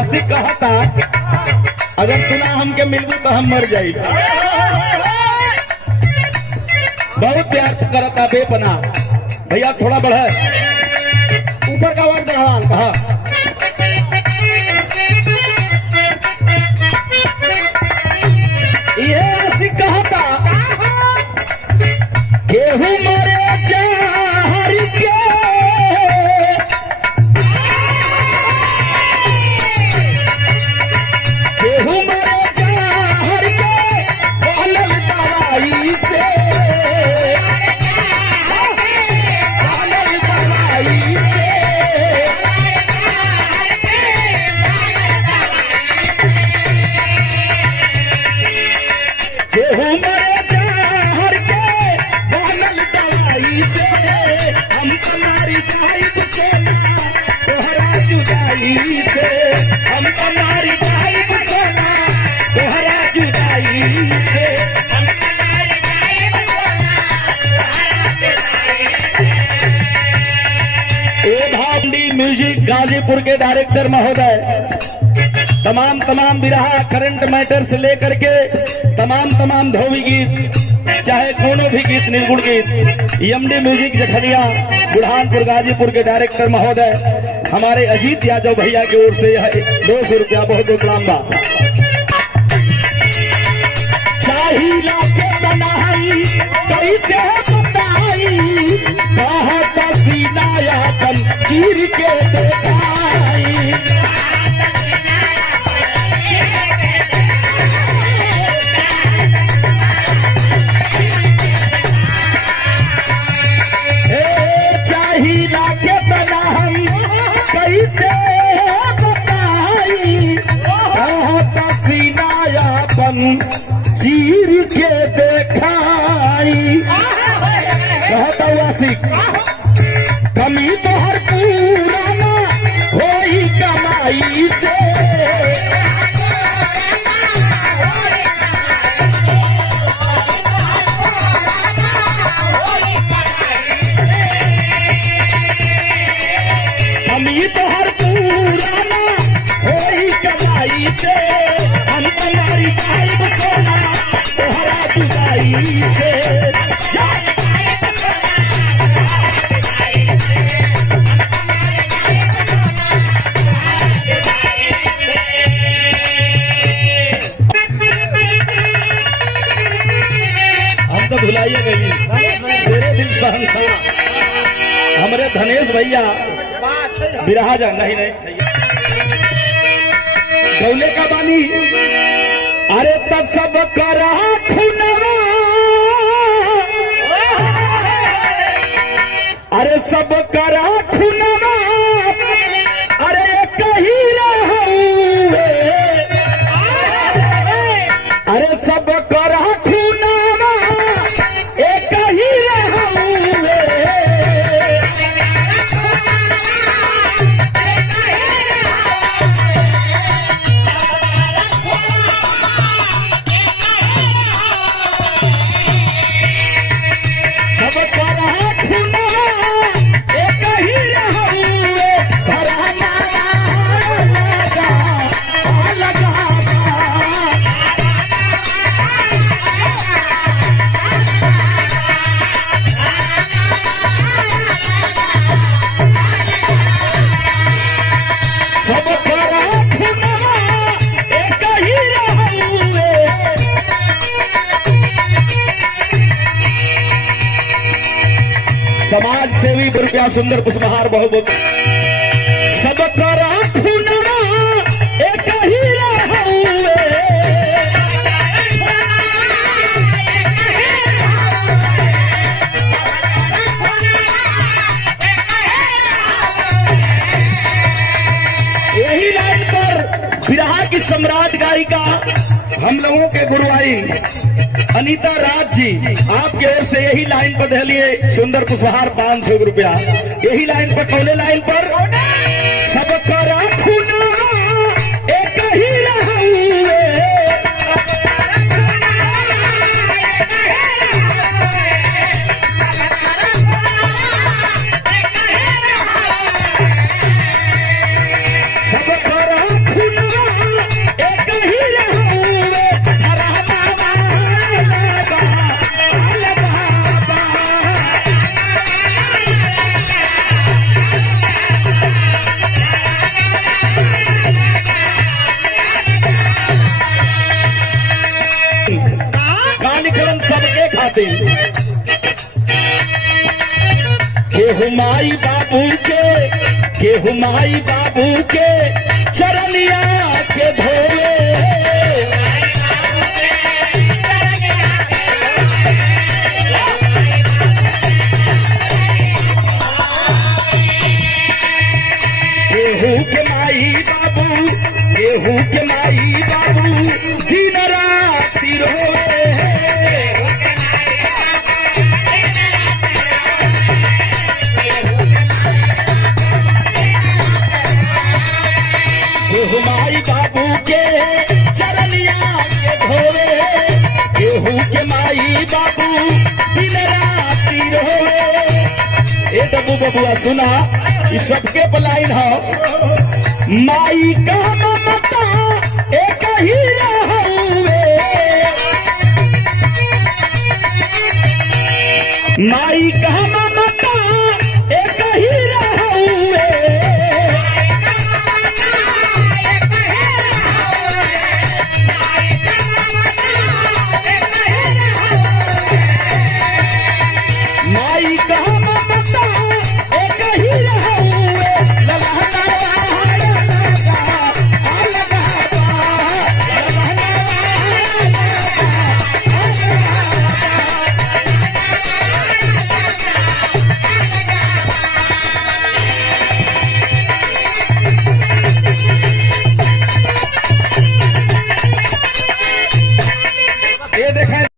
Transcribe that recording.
आशिक कहता अगर तू ना हमके मिलबू तो हम मर जाई। बहुत प्यार करता बेपना। भैया थोड़ा बढ़े ऊपर का वर्ड बढ़ावान कहा। ये आशिक कहता केहू मरे चाहर के केहू मरे चाहर के बनल दवाई से बनल दवाई से केहू मरे चाहर के बनल दवाई से हम तुम्हारी जाइब से ना तोहरा जुदाई से हम तुम्हारी जाइब से ना तोहरा जुदाई से हम तुम्हारी जाइब से ना ए भांडी म्यूजिक गाजीपुर के डायरेक्टर महोदय तमाम बिरहा करंट मैटर से लेकर के तमाम धोबी गीत चाहे कोनो भी गीत निर्गुण गीत एमडी म्यूजिक जखनिया बुरहानपुर गाजीपुर के डायरेक्टर महोदय हमारे अजीत यादव भैया की ओर से यह 200 रुपया बहुत बहुत लांबा चाहिला के बनाई कैसे बताई बहुत सीनायापन चीर के देखाई चाहिला के बना हम कैसे बताई बहुत सीनायापन चीर के देखाई कहता आशिक कमी तो हर पुराना होई कमाई से कमी तो हर पुराना होई कमाई से हम तुम्हारी जाइब सोना तोहरा जुदाई से हम तो भुलाइए गई तेरे दिल सहनसा हमारे धनेश भैया बिरहा जा नहीं गौले का बानी अरे तो सब करा खुनवा अरे सब करा खुनवा अरे कही रहुए अरे सब करा खुनवा एक ही रहुए समाज सेवी रुपया सुंदर पुष्पहार बहुत सब करा खुनवा एक ही रहुए यही लाइन पर बिरहा की सम्राट गायिका हम लोगों के गुरुआइन अनीता राज जी आपके ओर से यही लाइन पर दे लिए सुंदर पुष्पहार 500 रुपया। यही लाइन पर कौने लाइन पर सब करा खुना एक ही रहुए सब करा खुना खातिर केहू माई बाबू के चरनिया के धोवे केहू के माई बाबू दिन राति रोवे केहू माई बाबू के चरनिया के धोवे केहू के माई बाबू दिन राति रोवे। ए डब्बू बबुआ सुना इस सबके पलाइन हो माई का ममता एक ही रहुए माई का ममता एक ही रहुए माई का ममता एक ही रहुए ललहना ये देखें